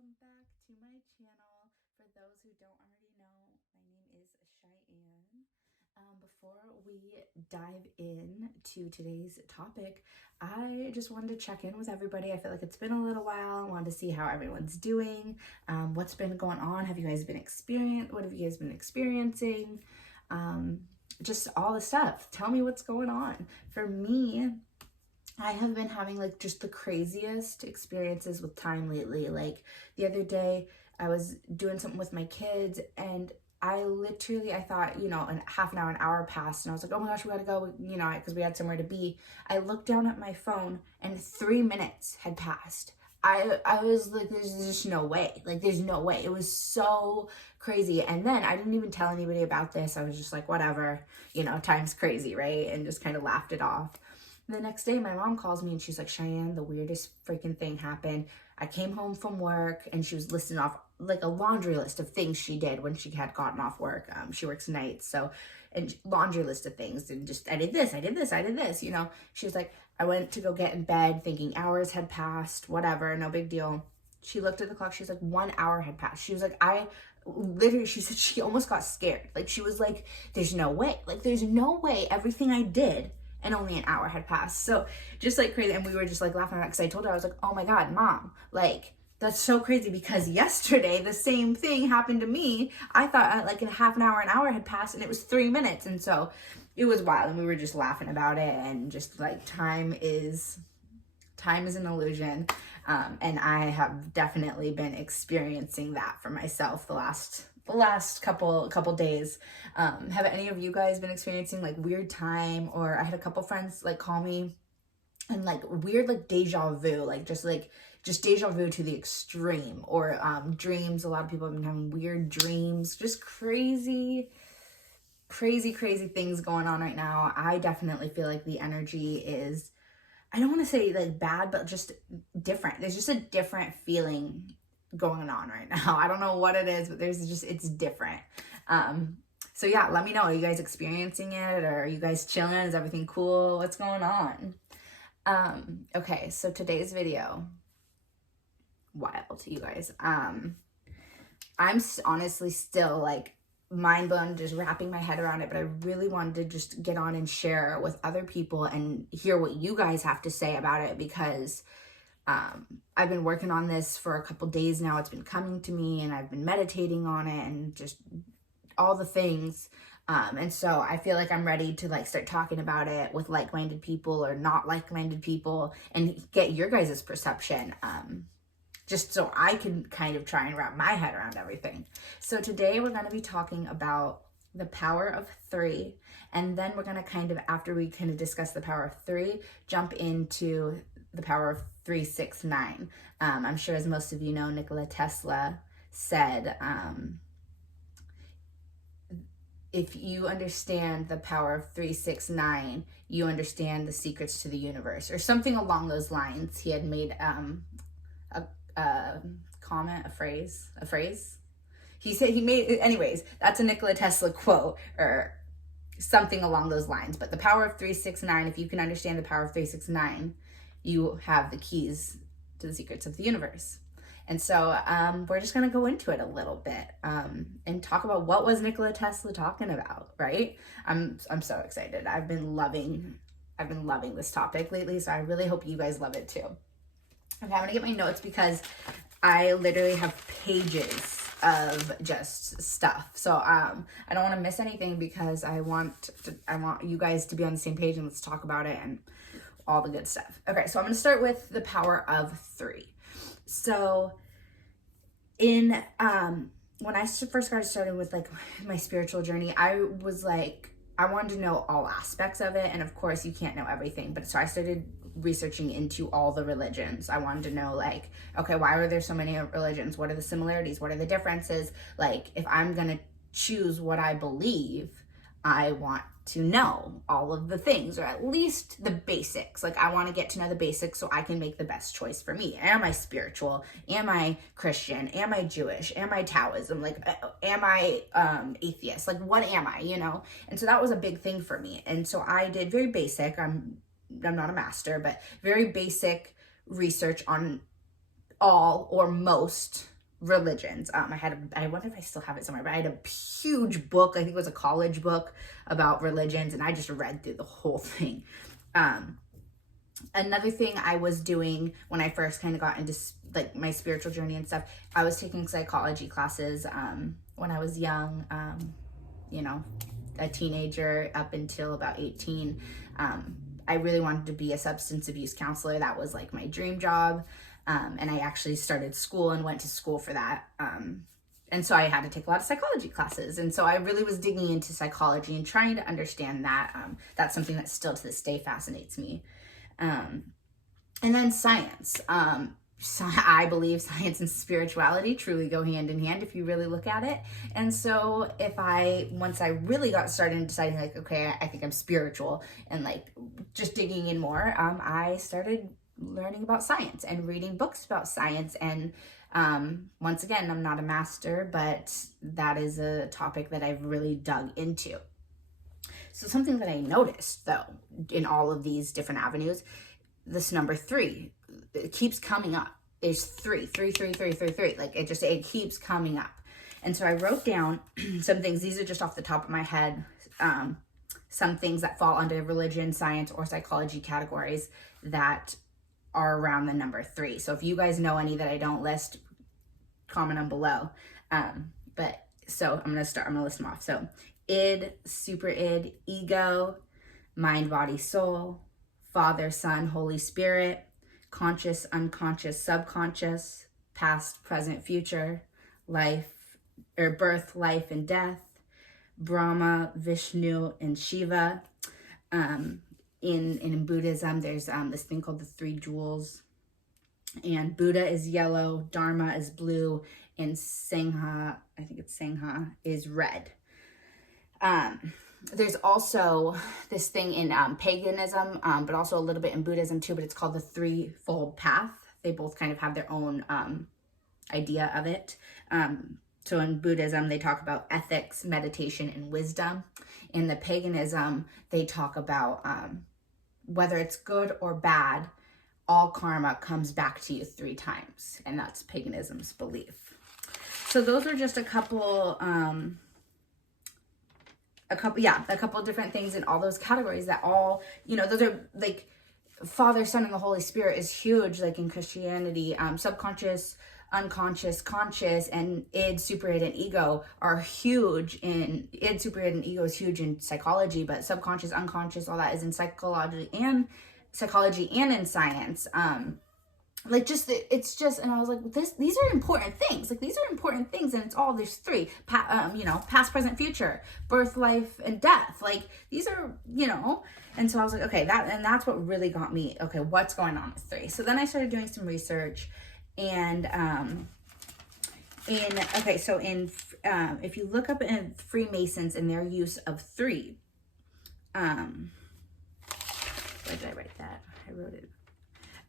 welcome back to my channel. For those who don't already know, my name is Cheyenne. Before we dive in to today's topic, I just wanted to check in with everybody. I feel like it's been a little while. I wanted to see how everyone's doing. What's been going on? What have you guys been experiencing? Just all the stuff. Tell me what's going on. For me, I have been having like just the craziest experiences with time lately. Like the other day, I was doing something with my kids and I thought, a half an hour, an hour passed, and I was like, oh my gosh, we gotta go, because we had somewhere to be. I looked down at my phone and 3 minutes had passed. I was like, there's just no way. Like, there's no way. It was so crazy. And then I didn't even tell anybody about this. I was just like, whatever, time's crazy, right? And just kind of laughed it off. The next day, my mom calls me and she's like, Cheyenne, the weirdest freaking thing happened. I came home from work and she was listing off like a laundry list of things she did when she had gotten off work. She works nights, so, and laundry list of things, and just, I did this, She was like, I went to go get in bed thinking hours had passed, whatever, no big deal. She looked at the clock, she was like, 1 hour had passed. She was like, she said she almost got scared. Like, she was like, there's no way. Like, there's no way everything I did and only an hour had passed. So just like crazy. And we were just like laughing at it because I told her, I was like, oh my God, Mom, like, that's so crazy because yesterday the same thing happened to me. I thought like in half an hour had passed and it was 3 minutes. And so it was wild and we were just laughing about it and just like time is an illusion. And I have definitely been experiencing that for myself the last couple days. Have any of you guys been experiencing like weird time? Or I had a couple friends like call me and like weird like deja vu, like just deja vu to the extreme. Or dreams. A lot of people have been having weird dreams, just crazy things going on right now. I definitely feel like the energy is, I don't want to say like bad, but just different. There's just a different feeling going on right now. I don't know what it is, but it's different. So yeah, let me know. Are you guys experiencing it, or are you guys chilling? Is everything cool? What's going on? Okay, so today's video, wild, you guys. I'm honestly still like mind blown, just wrapping my head around it, but I really wanted to just get on and share with other people and hear what you guys have to say about it, because I've been working on this for a couple days now. It's been coming to me and I've been meditating on it and just all the things. And so I feel like I'm ready to like start talking about it with like-minded people or not like-minded people and get your guys' perception. Just so I can kind of try and wrap my head around everything. So today we're going to be talking about the power of three. And then we're going to kind of, after we kind of discuss the power of three, jump into the power of 369. I'm sure, as most of you know, Nikola Tesla said, if you understand the power of 369, you understand the secrets to the universe, or something along those lines. He had made comment, a phrase. He said he made, anyways, that's a Nikola Tesla quote or something along those lines. But the power of 369, if you can understand the power of 369, you have the keys to the secrets of the universe. And so we're just going to go into it a little bit and talk about what was Nikola Tesla talking about, right? I'm so excited. I've been loving this topic lately, so I really hope you guys love it too. Okay, I'm gonna get my notes because I literally have pages of just stuff. So I don't want to miss anything because I want you guys to be on the same page and let's talk about it and all the good stuff. Okay, so I'm gonna start with the power of three. So when I first started with like my spiritual journey, I was like, I wanted to know all aspects of it, and of course you can't know everything, but so I started researching into all the religions. I wanted to know, like, okay, why are there so many religions? What are the similarities? What are the differences? Like, if I'm gonna choose what I believe, I want to know all of the things, or at least the basics. Like, I want to get to know the basics so I can make the best choice for me. Am I spiritual? Am I Christian? Am I Jewish? Am I Taoism? Like, am I atheist? Like, what am I, And so that was a big thing for me. And so I did very basic, I'm not a master, but very basic research on all or most religions. I wonder if I still have it somewhere, but I had a huge book, I think it was a college book about religions, and I just read through the whole thing. Another thing I was doing when I first kind of got into like my spiritual journey and stuff, I was taking psychology classes when I was young, you know, a teenager up until about 18. I really wanted to be a substance abuse counselor. That was like my dream job. And I actually started school and went to school for that. And so I had to take a lot of psychology classes. And so I really was digging into psychology and trying to understand that. That's something that still to this day fascinates me. And then science. So I believe science and spirituality truly go hand in hand if you really look at it. And so once I really got started in deciding like, okay, I think I'm spiritual and like just digging in more, I started learning about science and reading books about science. And once again, I'm not a master, but that is a topic that I've really dug into. So something that I noticed though, in all of these different avenues, this number 3, it keeps coming up. Is 3. Like it keeps coming up. And so I wrote down some things. These are just off the top of my head. Some things that fall under religion, science, or psychology categories that are around the number 3. So if you guys know any that I don't list, comment them below. But so I'm gonna list them off. So id, super id, ego, mind, body, soul, Father, Son, Holy Spirit, conscious, unconscious, subconscious, past, present, future, life, or birth, life, and death, Brahma, Vishnu, and Shiva. In Buddhism, there's this thing called the 3 jewels. And Buddha is yellow, Dharma is blue, and Sangha, I think it's Sangha, is red. There's also this thing in paganism, but also a little bit in Buddhism too, but it's called the threefold path. They both kind of have their own idea of it. So in Buddhism, they talk about ethics, meditation, and wisdom. In the paganism, they talk about whether it's good or bad, all karma comes back to you 3 times. And that's paganism's belief. So those are just a couple different things in all those categories that all, those are like Father, Son, and the Holy Spirit is huge, like in Christianity. Subconscious, unconscious, conscious, and id, super id, and ego are huge in id, super id, and ego is huge in psychology, but subconscious, unconscious, all that is in psychology and in science. And I was like, these are important things. Like, these are important things, and it's all, there's 3, past, present, future, birth, life, and death. Like, these are, and so I was like, okay, that's what really got me, okay, what's going on with 3? So then I started doing some research, and, if you look up in Freemasons and their use of 3, where did I write that? I wrote it.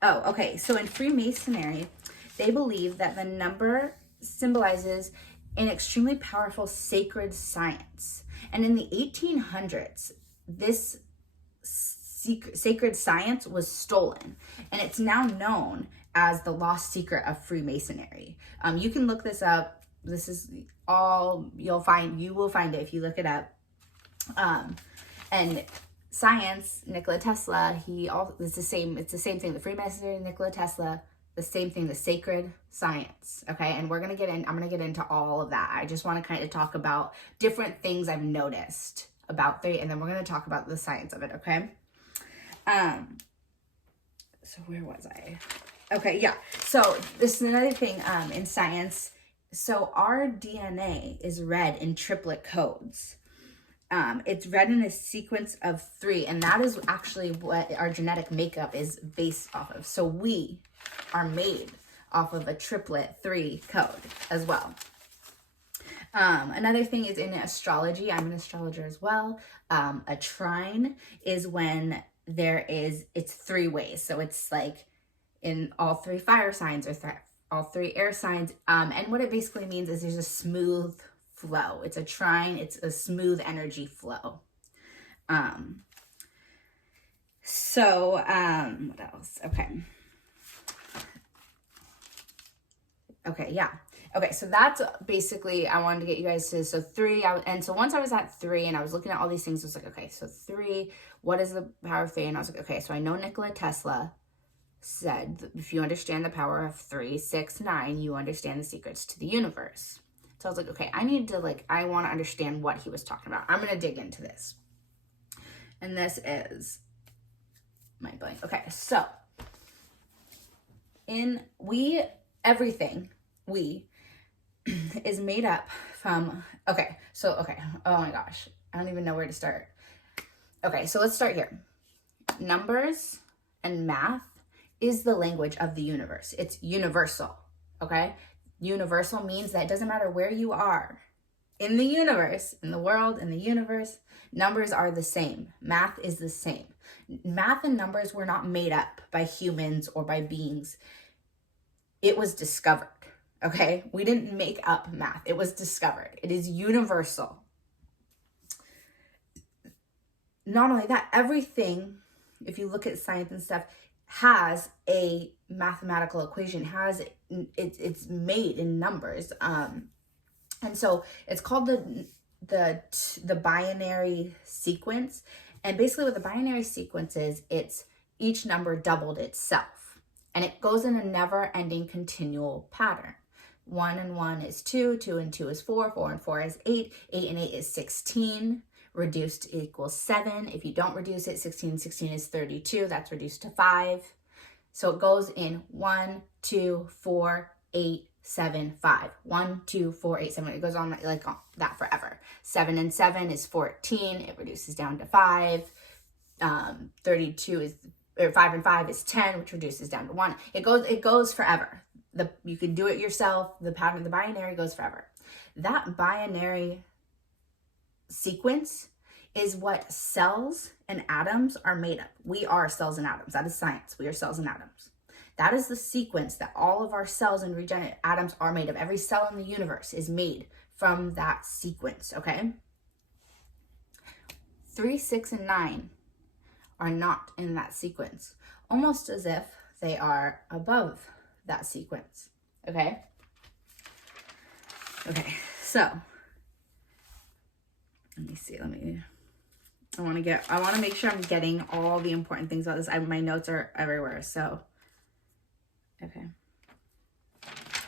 Oh, okay. So in Freemasonry, they believe that the number symbolizes an extremely powerful sacred science. And in the 1800s, this sacred science was stolen. And it's now known as the lost secret of Freemasonry. You can look this up. This is all you will find it if you look it up. And science, Nikola Tesla, it's the same thing. The Freemasonry, Nikola Tesla, the same thing, the sacred science. Okay. And I'm going to get into all of that. I just want to kind of talk about different things I've noticed about 3, and then we're going to talk about the science of it. Okay. So where was I? Okay. Yeah. So this is another thing, in science. So our DNA is read in triplet codes. It's read in a sequence of 3, and that is actually what our genetic makeup is based off of. So we are made off of a triplet 3 code as well. Another thing is in astrology. I'm an astrologer as well. A trine is when it's 3 ways. So it's like in all 3 fire signs or all 3 air signs. And what it basically means is there's a smooth flow. It's a trine. It's a smooth energy flow. What else? Okay. Okay, yeah. Okay, so that's basically, I wanted to get you guys to, so 3, and so once I was at 3 and I was looking at all these things, I was like, okay, so 3, what is the power of 3? And I was like, okay, so I know Nikola Tesla said, if you understand the power of 3, 6, 9, you understand the secrets to the universe. So I was like, okay, I want to understand what he was talking about. I'm going to dig into this. And this is my blank. Okay, so everything is made up from, oh my gosh, I don't even know where to start. Okay, so let's start here. Numbers and math is the language of the universe. It's universal, okay? Universal means that it doesn't matter where you are in the universe, in the world, in the universe, numbers are the same. Math is the same. Math and numbers were not made up by humans or by beings. It was discovered, okay? We didn't make up math. It was discovered. It is universal. Not only that, everything, if you look at science and stuff, has a mathematical equation, it's made in numbers. And so it's called the binary sequence. And basically what the binary sequence is, it's each number doubled itself. And it goes in a never-ending continual pattern. 1 and 1 is 2, 2 and 2 is 4, 4 and 4 is 8, 8 and 8 is 16, reduced equals 7. If you don't reduce it, 16 and 16 is 32, that's reduced to 5. So it goes in 1, 2, 4, 8, 7, 5. 1, 2, 4, 8, 7. It goes on like that forever. 7 and 7 is 14. It reduces down to 5. 32 is, or 5 and 5 is 10, which reduces down to 1. It goes forever. You can do it yourself. The pattern, the binary goes forever. That binary sequence is what cells and atoms are made of. We are cells and atoms. That is science. We are cells and atoms. That is the sequence that all of our cells and regenerate atoms are made of. Every cell in the universe is made from that sequence, okay? 3, 6, and 9 are not in that sequence, almost as if they are above that sequence, okay? Okay, so let me see, I want to make sure I'm getting all the important things about this. My notes are everywhere, so,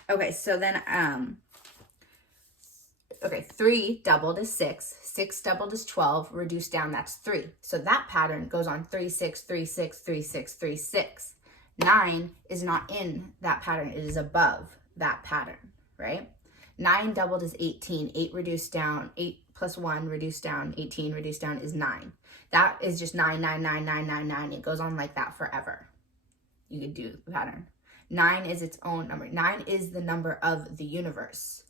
okay, so then, 3 doubled is 6, 6 doubled is 12, reduced down, that's 3. So that pattern goes on 3, 6, 3, 6, 3, 6, 3, 6. 9 is not in that pattern, it is above that pattern, right? 9 doubled is 18, 8 reduced down, 8 plus 1 reduced down, 18 reduced down is 9. That is just 9, 9, 9, 9, 9, 9. It goes on like that forever. You could do the pattern. 9 is its own number. 9 is the number of the universe.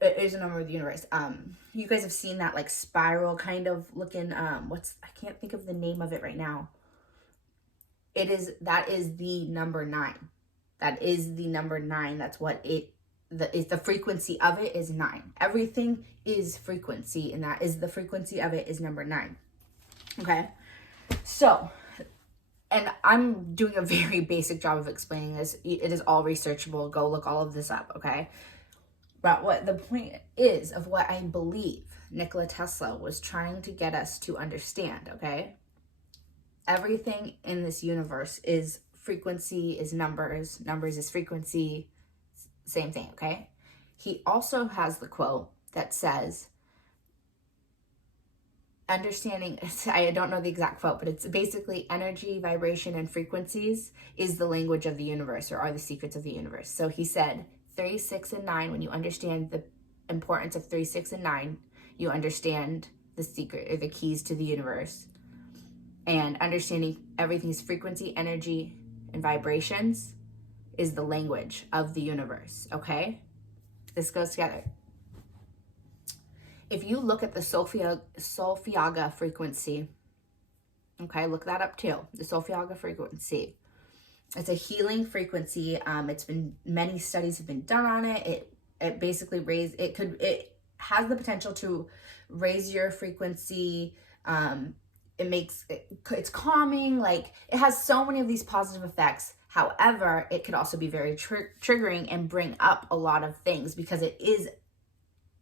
It is a number of the universe. You guys have seen that like spiral kind of looking, I can't think of the name of it right now. That is the number 9. That is the number 9. That's what the frequency of it is 9. Everything is frequency, and that is the frequency of it is number 9. Okay? So, and I'm doing a very basic job of explaining this. It is all researchable. Go look all of this up, okay? But what the point is of what I believe Nikola Tesla was trying to get us to understand, okay? Everything in this universe is frequency, is numbers. Numbers is frequency. Same thing, okay? He also has the quote that says, understanding, I don't know the exact quote, but it's basically energy, vibration, and frequencies is the language of the universe, or are the secrets of the universe. So he said, 3, 6, and 9, when you understand the importance of 3, 6, and 9, you understand the secret or the keys to the universe. And understanding everything's frequency, energy, and vibrations is the language of the universe, okay? This goes together. If you look at the Solfejaga frequency, okay, look that up too, the Solfejaga frequency. It's a healing frequency. Many studies have been done on it. It basically it has the potential to raise your frequency. It's calming, like it has so many of these positive effects. However, it could also be very triggering and bring up a lot of things because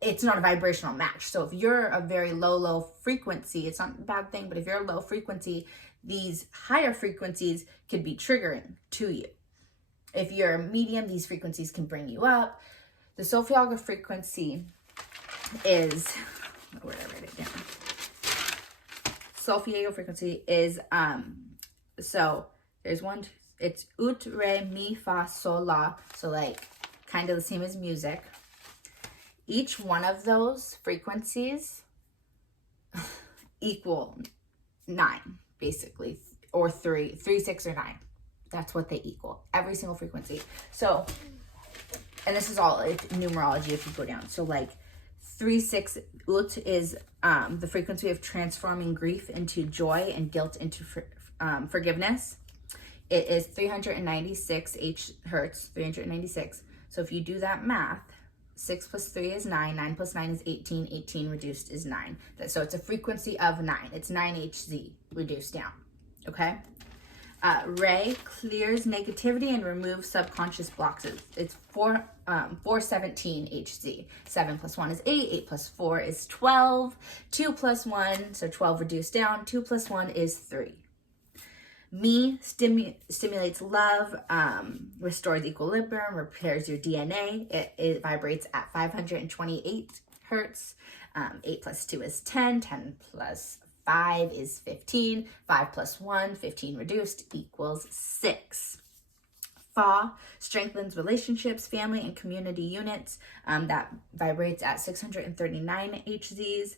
it's not a vibrational match. So if you're a very low frequency, it's not a bad thing, but if you're a low frequency, these higher frequencies could be triggering to you. If you're a medium, these frequencies can bring you up. The Solfeaga frequency is, where did I write it down? Solfeaga frequency is, so there's one, it's ut, re, mi, fa, sol, la. So like kind of the same as music. Each one of those frequencies equal 9, basically, or 3, 6, or 9. That's what they equal, every single frequency. So, and this is all numerology if you go down. So like 3, 6, ut is the frequency of transforming grief into joy and guilt into forgiveness. It is 396 hertz, 396. So if you do that math, 6 plus 3 is 9, 9 plus 9 is 18, 18 reduced is 9. So it's a frequency of 9. It's 9Hz reduced down, okay? Ray clears negativity and removes subconscious blocks. It's 417 Hz. 7 plus 1 is 8, 8 plus 4 is 12, 2 plus 1, so 12 reduced down, 2 plus 1 is 3. Me stimulates love, restores equilibrium, repairs your DNA. It vibrates at 528 hertz. 8 plus 2 is 10. 10 plus 5 is 15. 5 plus 1, 15 reduced, equals 6. Fa strengthens relationships, family, and community units. That vibrates at 639 Hzs.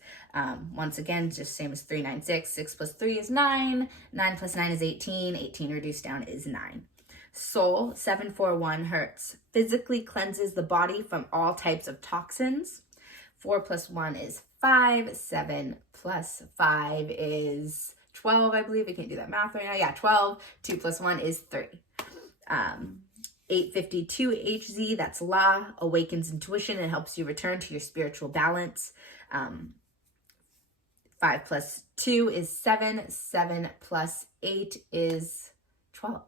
Once again, just same as 396. 6 plus 3 is 9. 9 plus 9 is 18. 18 reduced down is 9. Sol, 741 hertz. Physically cleanses the body from all types of toxins. 4 plus 1 is 5. 7 plus 5 is 12, I believe. We can't do that math right now. Yeah, 12. 2 plus 1 is 3. 852 Hz, that's La, awakens intuition and helps you return to your spiritual balance. 5 plus 2 is 7. 7 plus 8 is 12.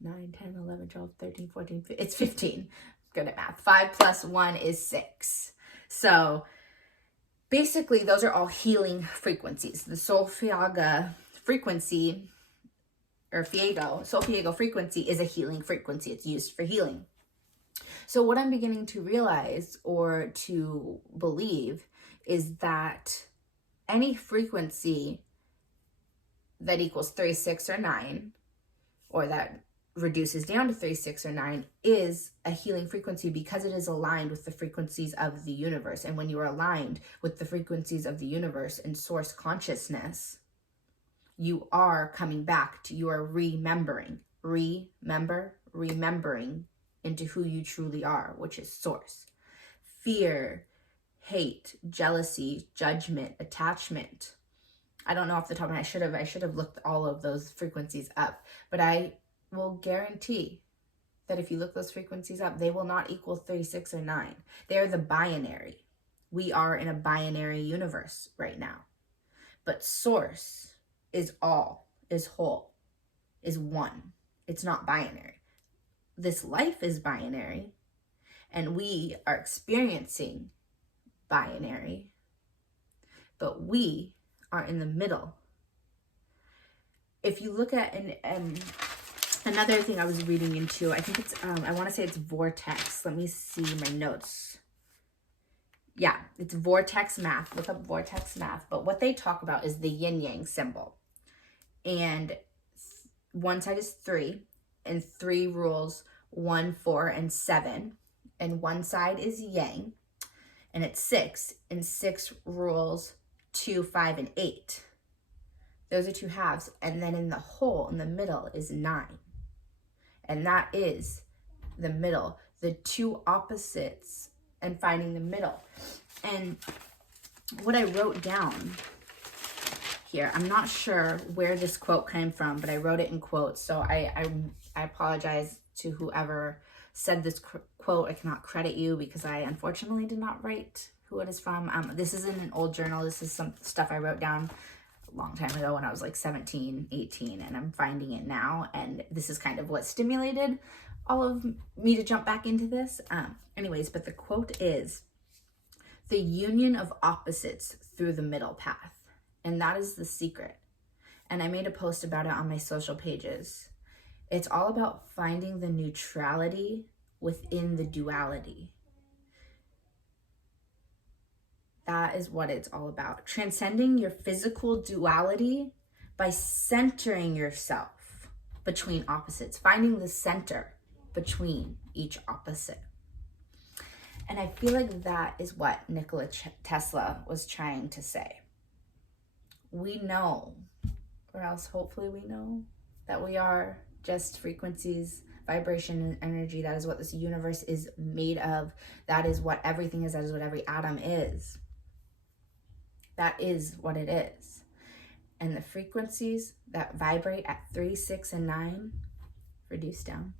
9, 10, 11, 12, 13, 14, 15. It's 15. Good at math. 5 plus 1 is 6. So basically, those are all healing frequencies. The Solfeaga frequency, or Solfeaga frequency, is a healing frequency. It's used for healing. So what I'm beginning to realize or to believe is that any frequency that equals 3, 6, or 9, or that reduces down to 3, 6, or 9, is a healing frequency because it is aligned with the frequencies of the universe. And when you are aligned with the frequencies of the universe and source consciousness, you are coming back to, you are remembering into who you truly are, which is source. Fear, hate, jealousy, judgment, attachment. I don't know off the top of my head. I should have looked all of those frequencies up, but I will guarantee that if you look those frequencies up, they will not equal 3, 6, or 9. They are the binary. We are in a binary universe right now. But source is all, is whole, is one. It's not binary. This life is binary, and we are experiencing binary, but we are in the middle. If you look at another thing I was reading into, I think it's, I want to say it's Vortex. Let me see my notes. Yeah, it's Vortex Math. Look up Vortex Math. But what they talk about is the yin-yang symbol. And one side is 3, and 3 rules 1, 4, and 7. And one side is yang, and it's 6, and 6 rules 2, 5, and 8. Those are 2 halves. And then in the whole, in the middle, is 9. And that is the middle, the 2 opposites, and finding the middle. And what I wrote down here, I'm not sure where this quote came from, but I wrote it in quotes. So I apologize to whoever said this quote. I cannot credit you because I unfortunately did not write who it is from. This isn't an old journal. This is some stuff I wrote down long time ago when I was like 17, 18, and I'm finding it now. And this is kind of what stimulated all of me to jump back into this. Anyways, but the quote is, "The union of opposites through the middle path." And that is the secret. And I made a post about it on my social pages. It's all about finding the neutrality within the duality. That is what it's all about. Transcending your physical duality by centering yourself between opposites, finding the center between each opposite. And I feel like that is what Nikola Tesla was trying to say. We know, or else hopefully we know, that we are just frequencies, vibration, and energy. That is what this universe is made of. That is what everything is. That is what every atom is. That is what it is. And the frequencies that vibrate at 3, 6, and 9, reduce down,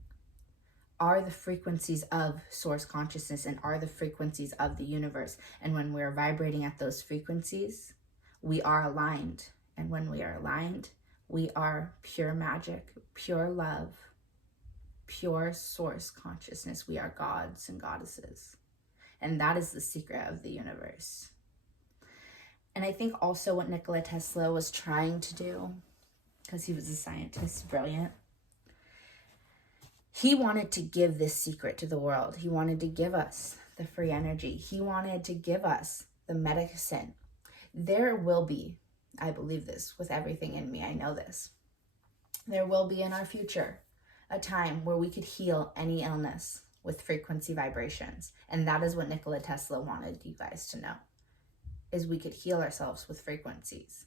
are the frequencies of source consciousness and are the frequencies of the universe. And when we're vibrating at those frequencies, we are aligned. And when we are aligned, we are pure magic, pure love, pure source consciousness. We are gods and goddesses. And that is the secret of the universe. And I think also what Nikola Tesla was trying to do, because he was a scientist, brilliant, he wanted to give this secret to the world. He wanted to give us the free energy. He wanted to give us the medicine. There will be, I believe this with everything in me, I know this, there will be in our future a time where we could heal any illness with frequency vibrations. And that is what Nikola Tesla wanted you guys to know, is we could heal ourselves with frequencies.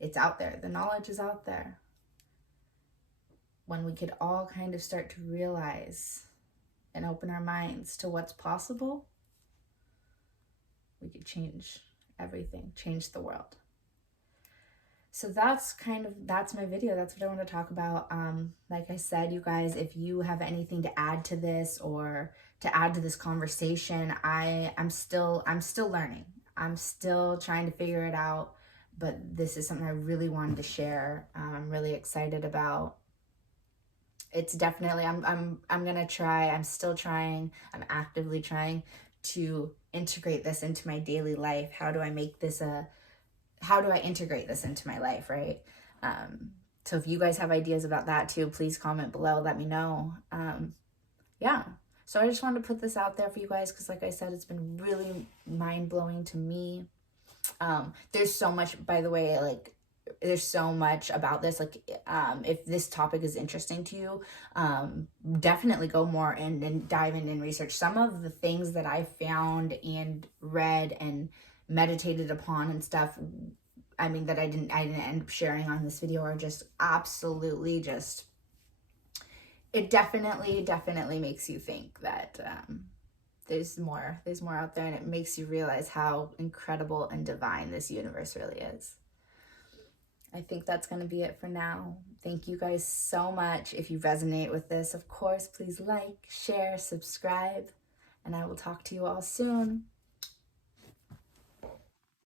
It's out there. The knowledge is out there. When we could all kind of start to realize and open our minds to what's possible, we could change everything, change the world. So that's my video. That's what I want to talk about. Like I said, you guys, if you have anything to add to this or to add to this conversation, I'm still learning. I'm still trying to figure it out, but this is something I really wanted to share. I'm really excited about. It's definitely, I'm gonna try. I'm still trying. I'm actively trying to integrate this into my daily life. How do I integrate this into my life, right? So if you guys have ideas about that too, please comment below, let me know. Yeah, so I just wanted to put this out there for you guys, because like I said, it's been really mind-blowing to me. There's so much, by the way, like, there's so much about this. Like, if this topic is interesting to you, definitely go more and dive in and research. Some of the things that I found and read and meditated upon and stuff, I mean, that I didn't end up sharing on this video, are just absolutely just, it definitely makes you think that there's more out there, and it makes you realize how incredible and divine this universe really is. I think that's going to be it for now. Thank you guys so much. If you resonate with this, of course, please like, share, subscribe, and I will talk to you all soon.